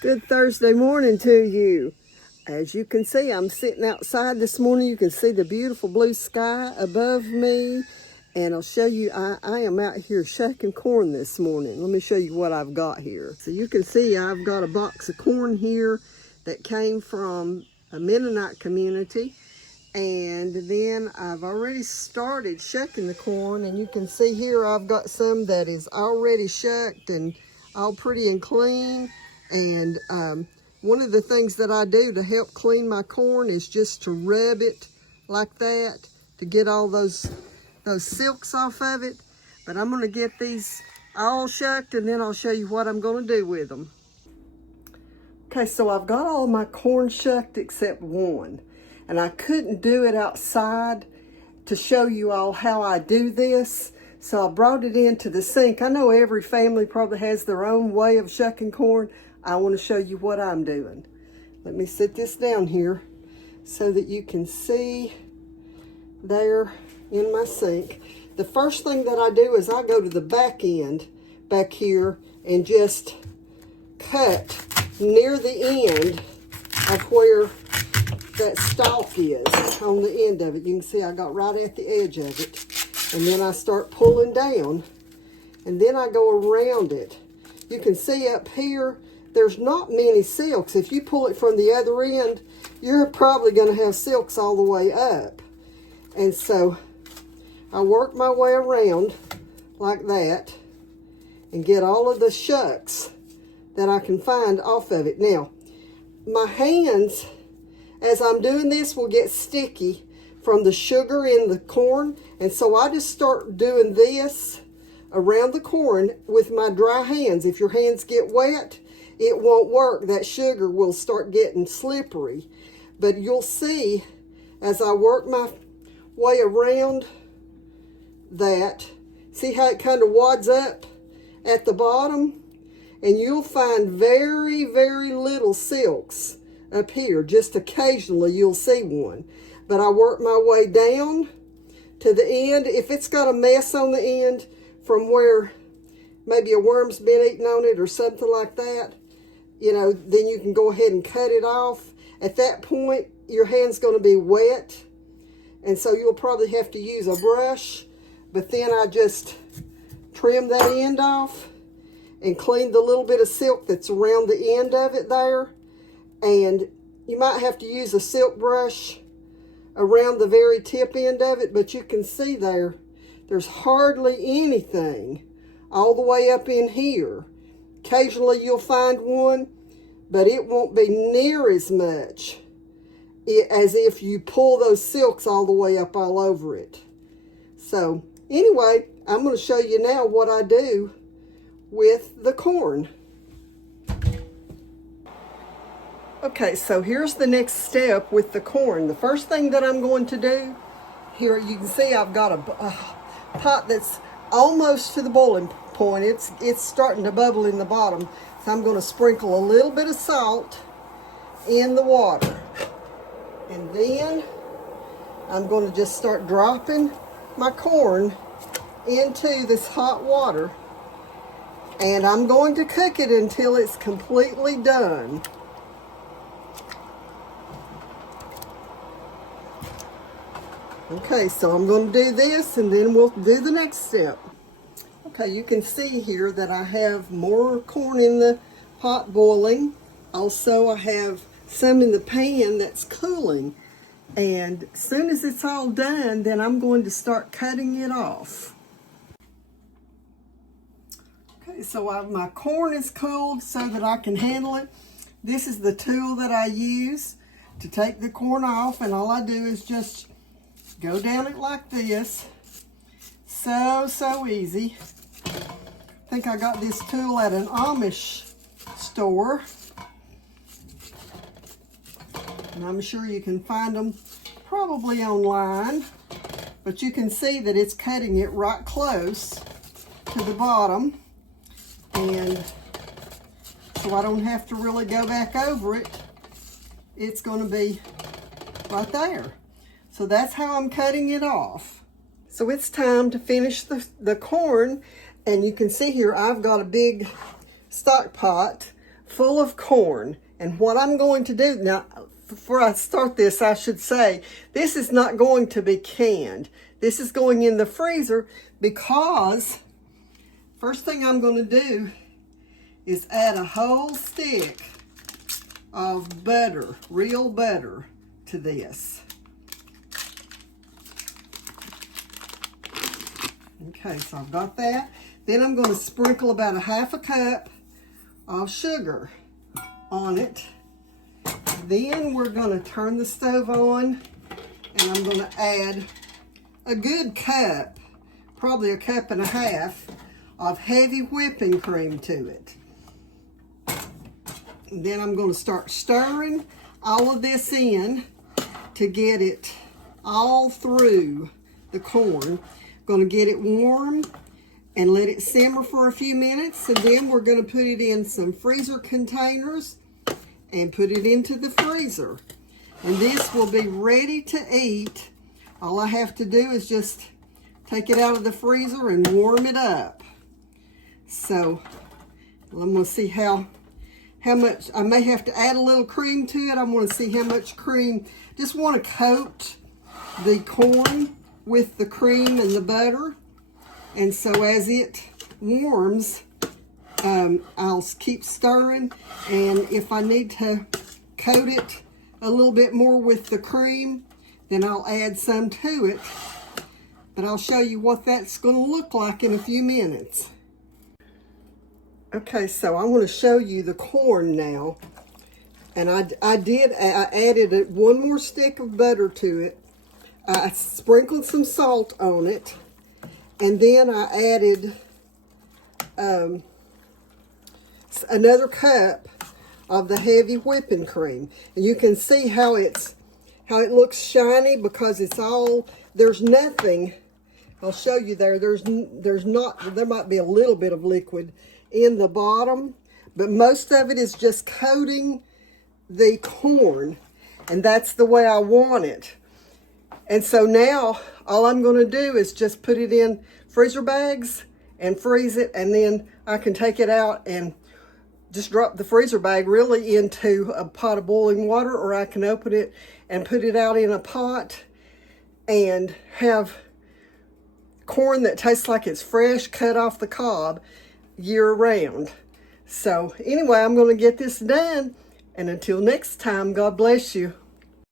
Good Thursday morning to you. As you can see, I'm sitting outside this morning. You can see the beautiful blue sky above me. And I'll show you, I am out here shucking corn this morning. Let me show you what I've got here. So you can see I've got a box of corn here that came from a Mennonite community. And then I've already started shucking the corn. And you can see here I've got some that is already shucked and all pretty and clean. And one of the things that I do to help clean my corn is just to rub it like that to get all those silks off of it. But I'm going to get these all shucked and then I'll show you what I'm going to do with them. Okay, so I've got all my corn shucked except one. And I couldn't do it outside to show you all how I do this. So I brought it into the sink. I know every family probably has their own way of shucking corn. I want to show you what I'm doing. Let me sit this down here so that you can see there in my sink. The first thing that I do is I go to the back end back here and just cut near the end of where that stalk is on the end of it. You can see I got right at the edge of it. And then I start pulling down and then I go around it. You can see up here, there's not many silks. If you pull it from the other end, you're probably going to have silks all the way up. And so I work my way around like that and get all of the shucks that I can find off of it. Now, my hands, as I'm doing this, will get sticky from the sugar in the corn. And so I just start doing this around the corn with my dry hands. If your hands get wet, it won't work. That sugar will start getting slippery. But you'll see as I work my way around that, see how it kind of wads up at the bottom? And you'll find very, very little silks up here. Just occasionally you'll see one. But I work my way down to the end. If it's got a mess on the end from where maybe a worm's been eating on it or something like that, you know, then you can go ahead and cut it off. At that point, your hand's going to be wet, and so you'll probably have to use a brush. But then I just trim that end off and clean the little bit of silk that's around the end of it there. And you might have to use a silk brush around the very tip end of it, but you can see there's hardly anything all the way up in here. Occasionally you'll find one, but it won't be near as much as if you pull those silks all the way up all over it. So anyway, I'm going to show you now what I do with the corn. Okay, so here's the next step with the corn. The first thing that I'm going to do, here you can see I've got a pot that's almost to the boiling point. It's starting to bubble in the bottom. So I'm going to sprinkle a little bit of salt in the water. And then I'm going to just start dropping my corn into this hot water. And I'm going to cook it until it's completely done. Okay, so I'm going to do this and then we'll do the next step. Okay, you can see here that I have more corn in the pot boiling. Also, I have some in the pan that's cooling. And as soon as it's all done, then I'm going to start cutting it off. Okay, so my corn is cooled so that I can handle it. This is the tool that I use to take the corn off, and all I do is just go down it like this. So easy. I think I got this tool at an Amish store. And I'm sure you can find them probably online. But you can see that it's cutting it right close to the bottom. And so I don't have to really go back over it. It's going to be right there. So that's how I'm cutting it off. So it's time to finish the corn. And you can see here I've got a big stock pot full of corn. And what I'm going to do, now before I start this, I should say, this is not going to be canned. This is going in the freezer because first thing I'm going to do is add a whole stick of butter, real butter, to this. Okay, so I've got that. Then I'm going to sprinkle about a half a cup of sugar on it. Then we're going to turn the stove on, and I'm going to add a good cup, probably a cup and a half, of heavy whipping cream to it. And then I'm going to start stirring all of this in to get it all through the corn. Going to get it warm and let it simmer for a few minutes, and then we're going to put it in some freezer containers and put it into the freezer. And this will be ready to eat. All I have to do is just take it out of the freezer and warm it up. So I'm going to see how much, I may have to add a little cream to it. I want to see how much cream. Just want to coat the corn with the cream and the butter. And so as it warms, I'll keep stirring. And if I need to coat it a little bit more with the cream, then I'll add some to it. But I'll show you what that's going to look like in a few minutes. Okay, so I want to show you the corn now. And I added one more stick of butter to it. I sprinkled some salt on it. And then I added another cup of the heavy whipping cream. And you can see how it looks shiny because it's all, there's nothing. I'll show you there. There might be a little bit of liquid in the bottom, but most of it is just coating the corn, and that's the way I want it. And so now all I'm going to do is just put it in freezer bags and freeze it, and then I can take it out and just drop the freezer bag really into a pot of boiling water, or I can open it and put it out in a pot and have corn that tastes like it's fresh, cut off the cob, year round. So anyway, I'm going to get this done, and until next time, God bless you.